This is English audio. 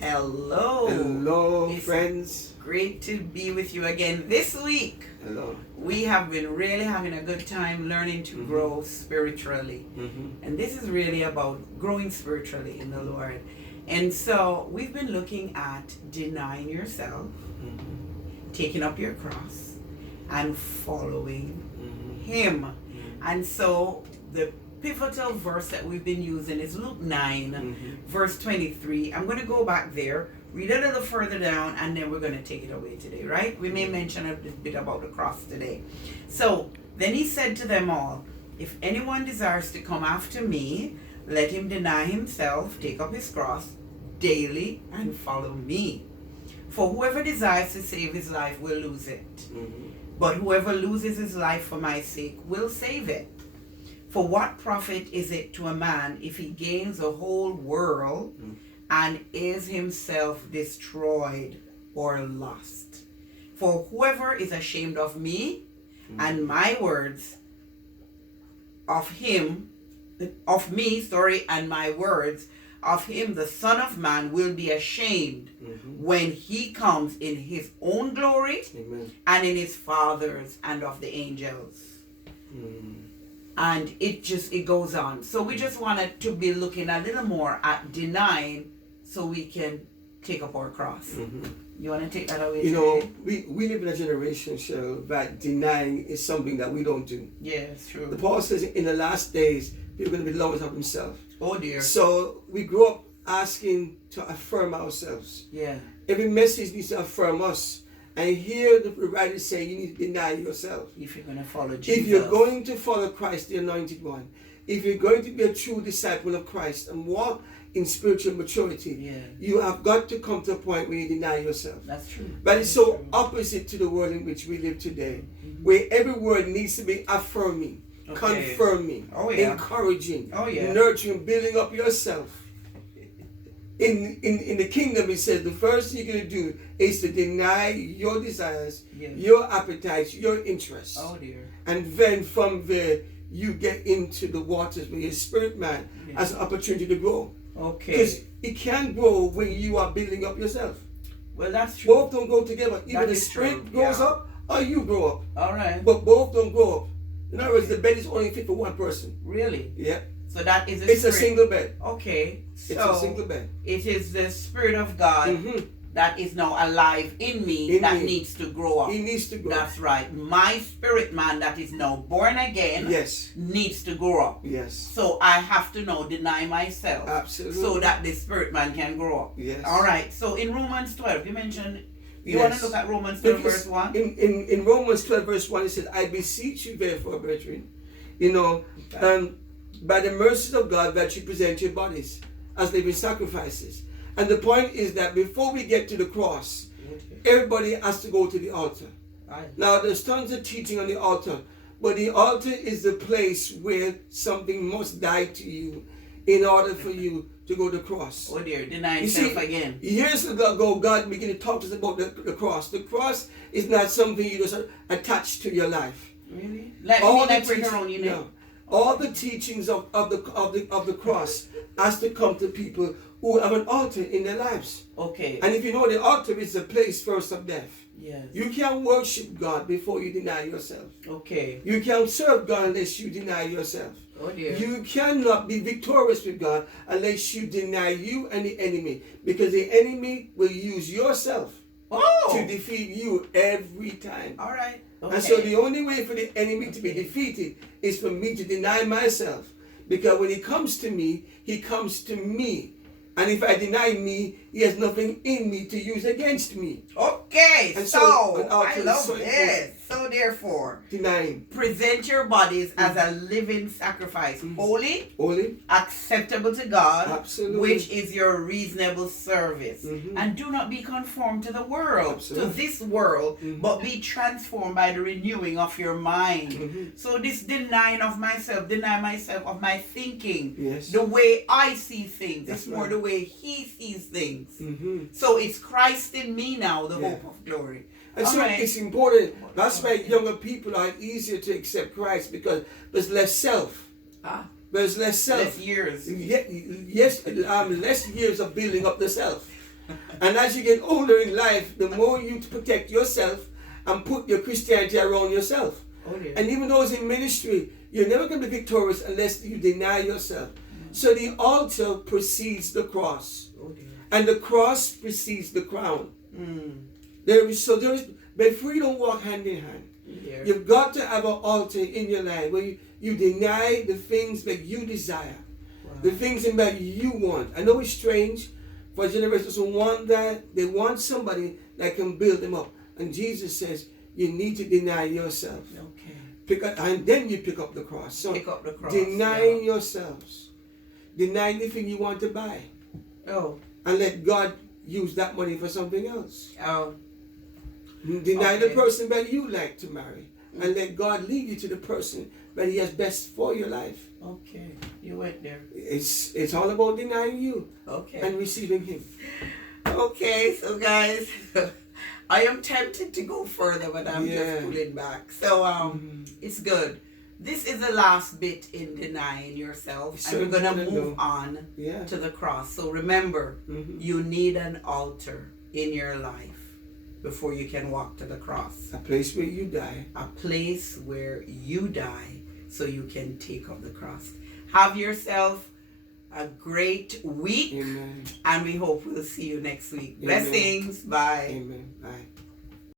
Hello. Hello, It's friends. great to be with you again this week. Hello. We have been really having a good time learning to grow spiritually. And this is really about growing spiritually in the Lord. And so we've been looking at denying yourself, taking up your cross, and following Him. And so the pivotal verse that we've been using is Luke 9, verse 23. I'm going to go back there, read a little further down, and then we're going to take it away today, right? We may mention a bit about the cross today. So, then he said to them all, if anyone desires to come after me, let him deny himself, take up his cross daily, and follow me. For whoever desires to save his life will lose it. But whoever loses his life for my sake will save it. For what profit is it to a man if he gains the whole world and is himself destroyed or lost? For whoever is ashamed of me and my words, and my words, of him the Son of Man will be ashamed when he comes in his own glory and in his Father's and of the angels. And it goes on. So we just wanted to be looking a little more at denying so we can take up our cross. You want to take that away? You know, we live in a generation, Cheryl, that denying is something that we don't do. Yeah, it's true. The Paul says in the last days, people are going to be lovers of themselves. Oh dear. So we grow up asking to affirm ourselves. Yeah. Every message needs to affirm us. And here the writer say you need to deny yourself. If you're going to follow Jesus. If you're going to follow Christ, the Anointed One, if you're going to be a true disciple of Christ and walk in spiritual maturity, you have got to come to a point where you deny yourself. That's true. But it's so opposite to the world in which we live today, where every word needs to be affirming, confirming, encouraging, nurturing, building up yourself. In the kingdom, it says the first thing you're going to do is to deny your desires, your appetites, your interests. Oh dear. And then from there, you get into the waters where your spirit man has an opportunity to grow. Okay. Because it can't grow when you are building up yourself. Well, that's true. Both don't go together. Either the spirit grows up or you grow up. All right. But both don't grow up. In other words, the bed is only fit for one person. Really? Yeah. So that is It's a single bed. Okay. So it's a single bed. It is the Spirit of God that is now alive in me that needs to grow up. He needs to grow. That's right. My spirit man that is now born again needs to grow up. Yes. So I have to now deny myself. Absolutely. So that the spirit man can grow up. Yes. All right. So in Romans 12, you mentioned, you want to look at Romans 12 verse 1? In Romans 12 verse 1, it says, I beseech you therefore, brethren, by the mercies of God, that you present your bodies as living sacrifices. And the point is that before we get to the cross, everybody has to go to the altar. Now, there's tons of teaching on the altar, but the altar is the place where something must die to you in order for you to go to the cross. Oh dear, deny yourself again. Years ago, God began to talk to us about the cross. The cross is not something you just attach to your life. Really? Like bring her own, you know? No. All the teachings of the cross has to come to people who have an altar in their lives. Okay. And if you know, the altar is the place first of death. Yes. You can't worship God before you deny yourself. Okay. You can't serve God unless you deny yourself. Oh dear. You cannot be victorious with God unless you deny you and the enemy, because the enemy will use yourself to defeat you every time. All right. Okay. And so the only way for the enemy to be defeated is for me to deny myself. Because when he comes to me, he comes to me. And if I deny me, he has nothing in me to use against me. Okay, and so I love this. So therefore, denying. Present your bodies as a living sacrifice, holy, acceptable to God, which is your reasonable service. And do not be conformed to the world, to this world, but be transformed by the renewing of your mind. So this denying of myself, deny myself of my thinking, the way I see things. It's more the way he sees things. So it's Christ in me now, the hope of glory. And so it's important. That's why younger people are easier to accept Christ, because there's less self. There's less self. Less years. Yes, less years of building up the self. And as you get older in life, the more you protect yourself and put your Christianity around yourself. Oh, dear. And even those in ministry, you're never going to be victorious unless you deny yourself. So the altar precedes the cross. Oh, dear. And the cross precedes the crown. But freedom walk hand in hand. Yeah. You've got to have an altar in your life where you deny the things that you desire. Wow. The things that you want. I know it's strange for generations who want that. They want somebody that can build them up. And Jesus says, you need to deny yourself. Okay. And then you pick up the cross. So pick up the cross. Denying yourselves. Deny anything you want to buy. Oh. And let God use that money for something else. Oh. Deny the person that you like to marry. And let God lead you to the person that He has best for your life. Okay. You went there. It's all about denying you. Okay. And receiving Him. Okay, so guys, I am tempted to go further, but I'm just pulling back. So it's good. This is the last bit in denying yourself. So and we're going to move on to the cross. So remember, you need an altar in your life before you can walk to the cross. A place where you die. A place where you die so you can take up the cross. Have yourself a great week. Amen. And we hope we'll see you next week. Amen. Blessings. Bye. Amen. Bye.